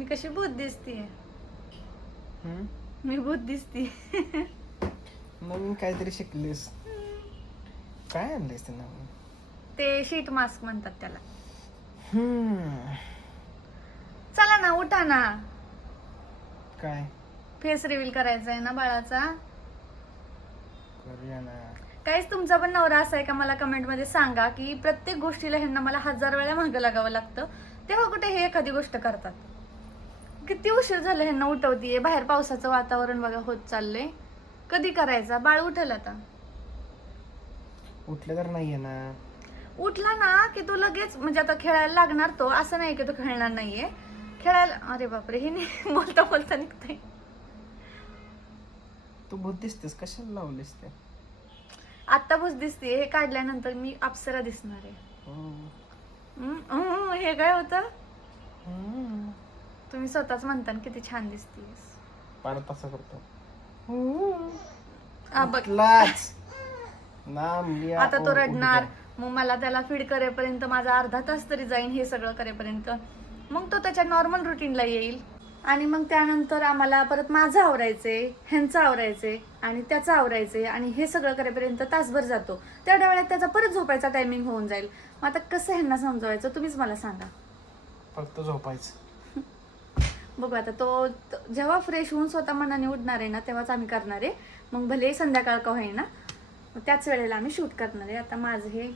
मी कशी भूत दिसतीये? हम्म? मी भूत दिसतीये. नवीन काहीतरी शिकलीस. काय आणलीस ते नवीन? ते शीट मास्क म्हणतात त्याला. हम्म. चला ना, उठा ना. काय फेस रिव्हील करायचा आहे ना बाळाचा. करूया ना. काहीच तुमचा पण नवरा असा आहे का? मला कमेंट मध्ये सांगा की प्रत्येक गोष्टीला ह्यांना मला 1000 वेळा मागं लागावं लागतं, तेव्हा कुठे हे एखादी गोष्ट करतात. किती उशीर झालं ह्यांना उठवतीये. बाहेर पावसाचं वातावरण बघा होत चाललंय. कधी करायचा? बाळ उठल आता. उठलं तर नाहीये ना. उठला ना की तो लगेच म्हणजे आता खेळायला लागणार. तो असं नाही की तो खेळणार नाहीये. खेळायला. अरे बापरे, हे नाही बोलता बोलता निघतंय. तू भूत दिसतेस, कशाला लावलीस ते? आत्ता भूस दिसते. हे काढल्यानंतर मी अप्सरा दिसणार आहे. हे काय होतं? तुम्ही स्वतःच म्हणता ना किती छान दिसतीस. परत असं करतो. बघ. उठलाच. नाम लिया आता तो और उठ रडणार. गया. मग मला त्याला फीड करेपर्यंत माझा अर्धा तास तरी जाईन हे सगळं करेपर्यंत. मग तो त्याच्या नॉर्मल रुटीनला येईल. आणि मग त्यानंतर आम्हाला परत माझं आवरायचंय, ह्यांचं आवरायचंय आणि त्याचं आवरायचंय आणि हे सगळं करेपर्यंत तासभर जातो. तेवढ्या वेळात त्याचा परत झोपायचा टायमिंग होऊन जाईल. मग आता कसं ह्यांना समजवायचं तुम्हीच मला सांगा. फक्त झोपायचं. बघू आता तो जेव्हा फ्रेश होऊन स्वतः मनाने उठणार आहे ना तेव्हाच आम्ही करणार आहे. मग भले संध्याकाळ का होईना त्याच वेळेला आम्ही शूट करणार आहे. आता माझं हे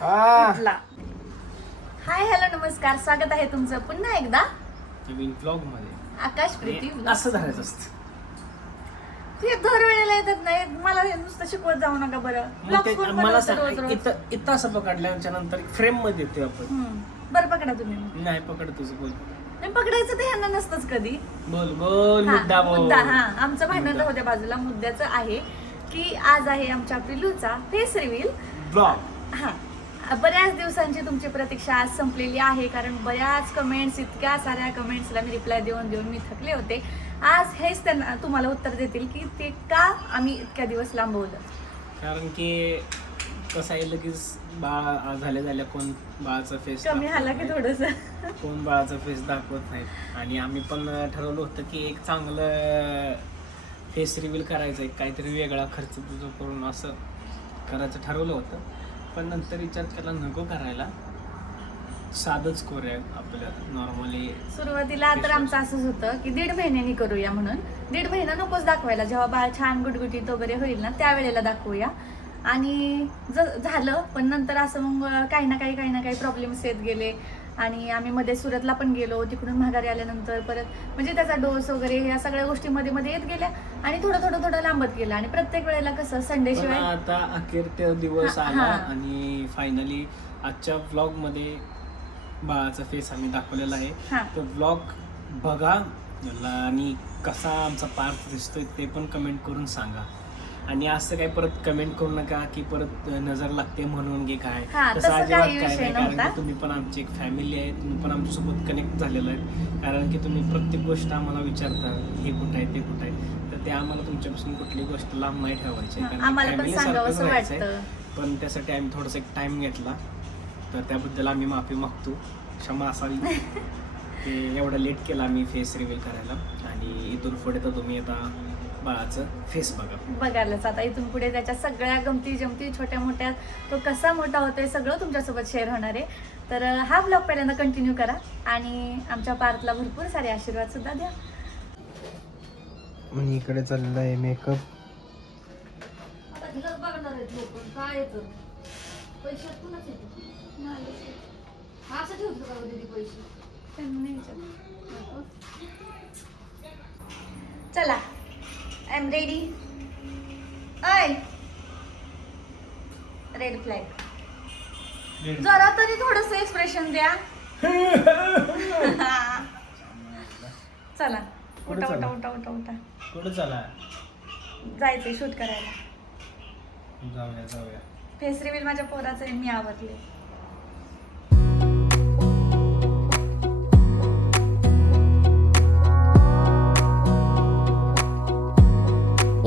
उठला. हाय हॅलो नमस्कार, स्वागत आहे तुमचं पुन्हा एकदा नवीन व्लॉग मध्ये. आकाश प्रीती vlog. असं झालं असतं. ते दर वेळेला येतात नाही. मला हे नुसतं शिकवत जाऊ नका बरं. Vlogs कोण मला बनवतं सांग, रोज रोज? इथं असं पकडल्याच्या नंतर फ्रेम मध्ये येतोय आपण. बरं पकडा तुम्ही. नाही पकड तुझं. बोल नाही पकडायचं ते ह्यांना नसतंच कधी. बोल बोल. हा, मुद्दा बोल. मुद्दा. हा, आमचं भांडण राहू द्या बाजूला. मुद्द्याचं आहे की आज आहे आमच्या पिल्लूचा फेस रिव्हील ब्लॉग. हा. बऱ्याच दिवसांची तुमची प्रतीक्षा आज संपलेली आहे, कारण बऱ्याच कमेंट्स, इतक्या साऱ्या कमेंट्सला मी रिप्लाय देऊन देऊन मी थकले होते. आज हेच त्यांना तुम्हाला उत्तर देतील की ते का आम्ही इतक्या दिवस लांबवलं. कारण की कसं आहे, लगेच बाळ झाल्या कोण बाळाचा फेस कमी आला की थोडस. कोण बाळाचा फेस दाखवत नाहीत. आणि आम्ही पण ठरवलं होतं की एक चांगलं फेस रिव्हील करायचं, एक काहीतरी वेगळा खर्च तुझं करून असं करायचं ठरवलं होतं. पण नंतर विचार केला नको करायला, साधंच करूया आपलं नॉर्मली. सुरुवातीला तर आमचं असंच होतं की 1.5 महिन्यांनी करूया म्हणून. 1.5 महिना नकोच दाखवायला. जेव्हा बाळ छान गुटगुटीत वगैरे होईल ना त्यावेळेला दाखवूया. आणि झालं. पण नंतर असं मग काही ना काही प्रॉब्लेम्स येत गेले. आणि आम्ही मध्ये सुरतला पण गेलो. तिकडून माघारी आल्यानंतर परत म्हणजे त्याचा डोस वगैरे ह्या सगळ्या गोष्टी मध्ये येत गेल्या आणि थोडं लांबत गेलं. आणि प्रत्येक वेळेला कसं संडे शिवाय आता अखेर ते दिवस आला. हा. आणि फायनली आजच्या व्लॉग मध्ये बाळाचा फेस आम्ही दाखवलेला आहे. हा. तो व्लॉग बघा आणि कसा आमचा पार्थ दिसतोय ते पण कमेंट करून सांगा. आणि असं काही परत कमेंट करू नका की परत नजर लागते म्हणून की काय. हा, तसं तसं अजिबात काही काय विषय नाही. कारण नव्हता. की तुम्ही पण आमची एक फॅमिली आहे. तुम्ही पण आमच्यासोबत कनेक्ट झालेलं आहे. कारण की तुम्ही प्रत्येक गोष्ट आम्हाला विचारता, हे कुठं आहे ते कुठं आहे. तर ते आम्हाला तुमच्यापासून कुठली गोष्ट लांब नाही ठेवायची. कारण आम्हाला पण family सांगावं सारखंच असं राहायचंय. वाटतं. पण त्यासाठी आम्ही थोडंसं एक टाइम घेतला, तर त्याबद्दल आम्ही माफी मागतो. क्षमा असावी. ते एवढं लेट केलं आम्ही फेस रिव्हील करायला. आणि इथून पुढे तर तुम्ही आता बाळाचं फेस बघायलाच. आता इथून पुढे त्याच्या सगळ्या गमती जमती छोट्या मोठ्या, तो कसा मोठा होतोय सगळं तुमच्यासोबत शेअर होणार आहे. तर हा ब्लॉग पहिल्यांदा कंटिन्यू करा आणि आमच्या पार्थला भरपूर सारे आशीर्वाद सुद्धा द्या. इकडे चाललेला आहे मेकअप. चला, आय एम रेडी. ऐ रेड फ्लॅग. जरा तरी थोडस एक्सप्रेशन द्या. चला उठा उठा उठा उठा उठा. कुठं चला? जायचंय शूट करायला. जाऊया. फेस रिव्हील माझ्या पोराचं आहे, मी आवरले.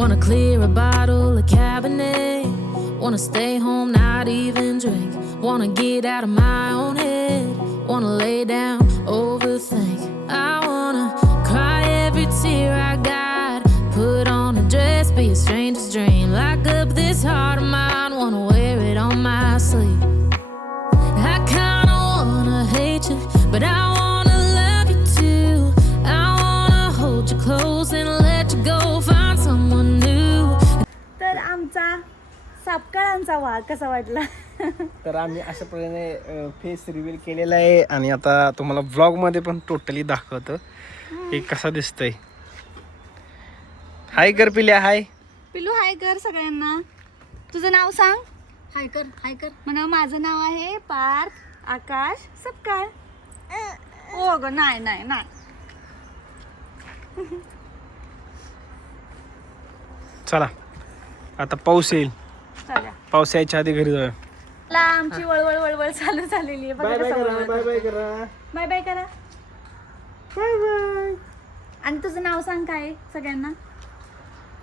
Wanna clear a bottle of Cabernet. Wanna stay home, not even drink. Wanna get out of my own head. Wanna lay down this heart of mine, wanna wear it on my sleeve. I kinda wanna hate you, but I wanna love you too. I wanna hold you close and let you go, find someone new. तर आमचा सापकाळांचा वाघ कसा वाटला? तर आम्ही अशा प्रकारे face reveal केलेला आहे आणि आता तुम्हाला व्लॉगमध्ये पण टोटली दाखवतो हे कसा दिसतंय. हाय कर पिल्या, हाय. पिलू हाय कर सगळ्यांना. तुझं नाव सांग. हाय कर, हाय कर म्हणा. माझं नाव आहे पार्थ आकाश सपकाळ. ओ ग नाही नाही नाही. चला आता पाऊस येईल, चला पाऊस यायच्या आधी घरी जाऊया. ला आमची वळवळ वळवळ चालू झालेली आहे. बाय बाय करा, बाय बाय करा, बाय बाय करा. Bye bye. आणि तुझं नाव सांग काय आहे सगळ्यांना.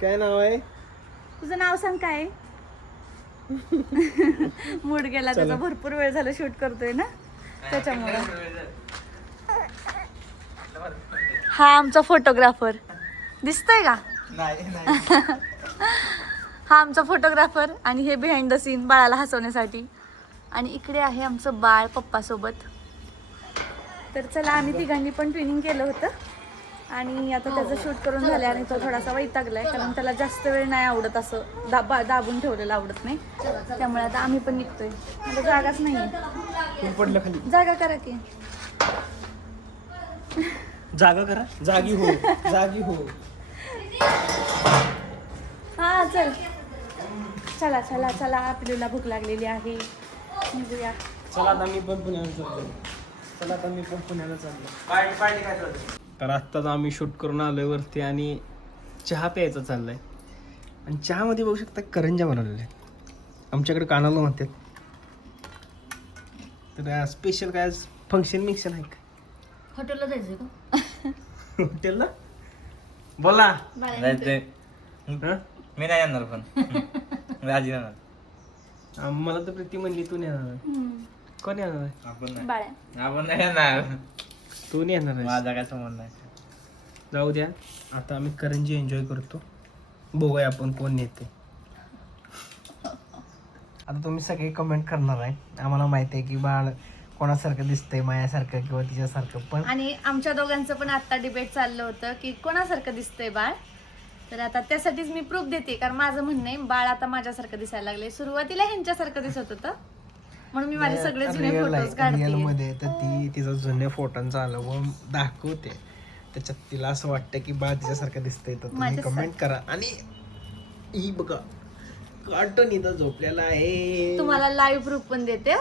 काय नाव आहे? तुझं नाव सांग काय आहे? मूड गेला त्याचा. भरपूर वेळ झाला शूट करतोय ना त्याच्यामुळे. हा आमचा फोटोग्राफर दिसतोय का? हा आमचा फोटोग्राफर आणि हे बिहाइंड द सीन बाळाला हसवण्यासाठी. आणि इकडे आहे आमचं बाळ पप्पा सोबत. तर चला आम्ही तिघांनी पण ट्विनिंग केलं होतं आणि आता त्याचं शूट करून झालं आणि तो थोडासा वैतागलाय कारण त्याला जास्त वेळ नाही आवडत, असं दाबून ठेवलेलं आवडत नाही. त्यामुळे आता आम्ही पण निघतोय. मला जागाच नाही. पडलं खाली. जागा करा की. जागा करा, जागी हो, जागी हो. हा चल चला चला चला. आपल्याला भूक लागलेली आहे, निघूया. चला आता मी पण पुण्याला चाललो. चला आता मी पण पुण्याला चाललो. तर आत्ताच आम्ही शूट करून आलोय वरती आणि चहा प्यायचा चाललाय. आणि चहामध्ये बघू शकता करंजा बनवलेल्या आहेत. आमच्याकडे कानाला म्हणतात. तर स्पेशल काय फंक्शन मिक्शन आहे का हॉटेलला जायचं का? हॉटेलला? बोला. जायचंय. मी नाही येणार पण राजी येणार. मला तर प्रीती म्हणली तू नाही येणार. कोण येणार आहे? आपण नाही, बाळा आपण नाही येणार. तू नाही येणार आहे. माझा काय संबंध नाही. जाऊ द्या. आता आम्ही करंजी एन्जॉय करतो. बघूया आपण कोण नेते. आता तुम्ही सगळे कमेंट करणार आहे. आम्हाला माहिती आहे की बाळ कोणासारखं दिसतंय, मायासारखं किंवा तिच्यासारखं. पण आणि आमच्या दोघांचं पण आता डिबेट चाललं होतं की कोणासारखं दिसतंय बाळ. तर आता त्यासाठीच मी प्रूफ देते कारण माझं म्हणणं आहे बाळ आता माझ्यासारखं दिसायला लागले. सुरुवातीला ह्यांच्यासारखं दिसत होतं म्हणून मी माझे सगळे जुने फोटोज काढते. मध्ये तर ती तिचा जुन्या फोटोंचा अनुभव दाखवते. त्याच्यात तिला असं वाटतं की बाळ तिच्यासारखं दिसतंय. तर तुम्ही कमेंट करा. आणि ही बघा कार्टून इथं झोपलेला आहे. तुम्हाला लाईव्ह प्रूफ पण देते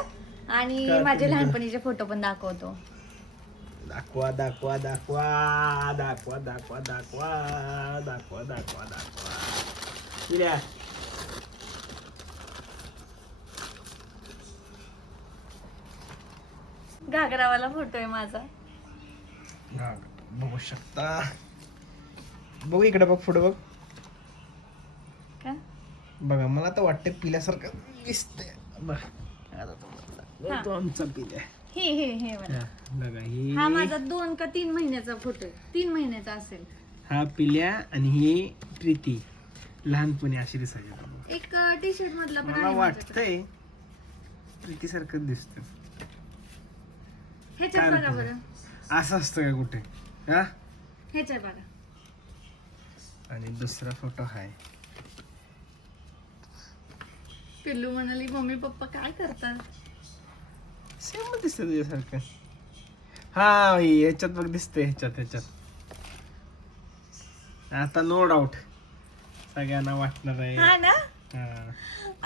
आणि माझे लहानपणीचे फोटो पण दाखवतो. दाखवा दाखवा दाखवा दाखवा दाखवा दाखवा दाखवा दाखवा दाखवा. घागरावाला फोटो आहे माझा. बघू शकता. बघू इकडे बघ, फोटो बघ. का बघा मला तर वाटतं पिल्यासारखं दिसतंय. बघ तो आमचा पिल्या. हे बघा ही हा माझा 2 का 3 महिन्याचा फोटो आहे. 3 महिन्याचा असेल. हा पिल्या आणि ही प्रीती लहानपणी अशी दिसायची. एक टी शर्ट मधला पण मला आहे वाटतंय प्रीती सारखं दिसत. ह्याच्यात बघा बरं. असं असतं का कुठे? हा ह्याच्यात बघा. आणि दुसरा फोटो आहे. पिल्लू म्हणाली मम्मी पप्पा काय करतात. सेम दिसत तुझ्यासारखं. हा ह्याच्यात बघ दिसतंय. ह्याच्यात आता नो डाऊट सगळ्यांना वाटणार आहे. हा ना. हा.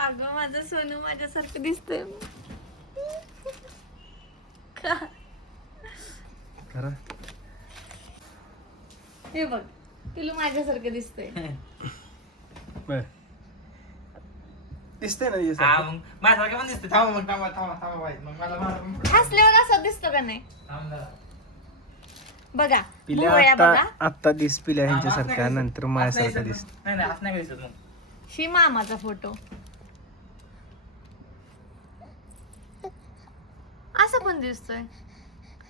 अगं माझं सोनू माझ्यासारखं दिसतंय. का? खरं हे बघ पिल्लू माझ्यासारखं दिसतंय. बर दिसतंय ना हा, तुझ्यासारखं? मग माझ्यासारखं पण दिसतं. थांबा मग, थांबा थांबा थांबा बाई. मग मला माझं पण फोटो. हसल्यावर असं दिसतो का नाही? थांब जरा. बघा पिल्या भुवया आता बघा. आता दिस पिल्या हा, ह्यांच्यासारखा असं नाही नंतर दिसत. माझ्यासारखं असं नाही दिसत. दिसत. नाही असं नाही दिसत मग. शी मामाचा फोटो. असं पण दिसतोय.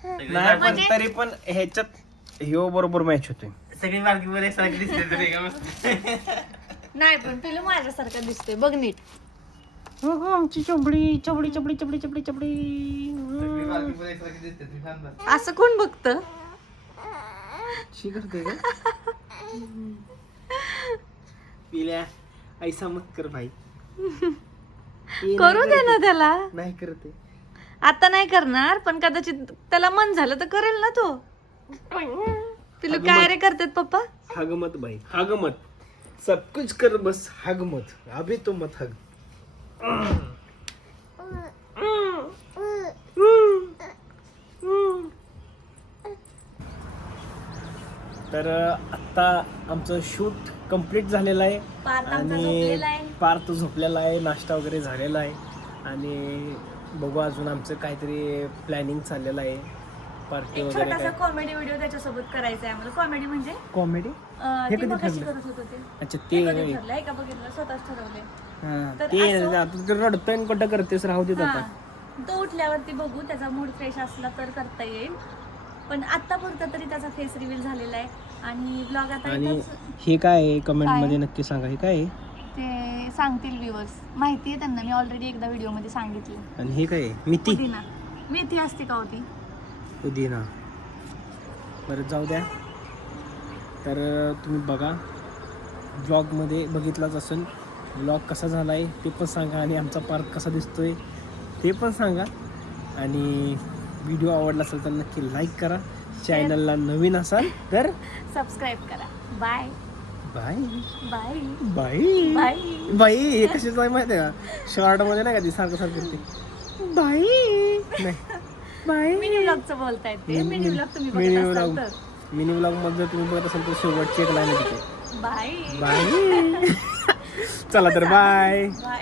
नाही पण म्हणजे- तरी पण ह्याच्यात ह्यो बरोबर मॅच होतोय. सगळी बारकी वर एकसारखी दिसते तरी का मस्त. नाही पण तुला माझ्यासारखा दिसतोय बघ नीट. आमची चबडी चबडी चबडी चबडी चबडी चबडी. सगळी बारकी पोरं एकसारखी दिसतात, तुम्ही शांत बसा. असं कोण बघतं? शी करते का पिल्या ऐसा मत कर भाई. करू दे ना त्याला. नाही करते. आता नाही करणार पण कदाचित त्याला मन झालं तर करेल ना तो. पिलू काय रे करतात पप्पा? हग मत भाई, हग मत. सब कुछ कर बस हग मत. अभी तो मत हग. तर आता आमचं शूट कंप्लीट झालेलं आहे पार्थ आमचा आणि झोपलेला आहे. पार्थ झोपलेला आहे, नाश्ता वगैरे झालेला आहे आणि बघू अजून आमचं काहीतरी प्लॅनिंग चाललेलं आहे, पार्टी एक वगैरे छोटासा काय. कॉमेडी व्हिडिओ त्याच्यासोबत करायचा आहे आम्हाला. कॉमेडी म्हणजे कॉमेडी हे ती कधी मगाशी ठरलं? करत होतं ते. अच्छा ते ते कधी ठरलंय का बघितलं स्वतःच ठरवलंय. हां, तर ते असं- आता ते रडतोय आणि कुठं करतेस राहू देत आता. हा. तो उठल्यावरती बघू त्याचा मूड फ्रेश असला तर करता येईल. पण आतापुरता तरी त्याचा फेस रिव्हील झालेला आहे आणि ब्लॉग आता आणि इथंच हे काय आहे कमेंट काय? मध्ये नक्की सांगा हे काय आहे ते सांगतील व्ह्युअर्स. माहिती आहे त्यांना, मी ऑलरेडी एकदा व्हिडिओमध्ये सांगितलं. आणि हे काय आहे मिती पुदिना मेथी असते का होती? पुदिना. बरं जाऊ द्या. तर तुम्ही बघा ब्लॉगमध्ये बघितलाच असेल. ब्लॉग कसा झाला आहे ते पण सांगा आणि आमचा पार्क कसा दिसतोय ते पण सांगा. आणि व्हिडिओ आवडला असेल तर नक्की लाईक करा. चॅनलला नवीन असाल तर सबस्क्राईब करा. Bye bye bye bye bye. बाई हे कशाचं आहे माहिती आहे का? शॉर्टमध्ये नाही का ती सारखं सारखं करते बाई नाही बाई. मिनी ब्लॉगचं बोलतायत ते. मिनी ब्लॉग तुम्ही मिनी बघत असाल ब्लॉग तर मिनी ब्लॉग मध्ये जर तुम्ही बघत असाल तर शेवटची एक लाईन आहे तिथे बाय बाय. चला तर बाय. बाय.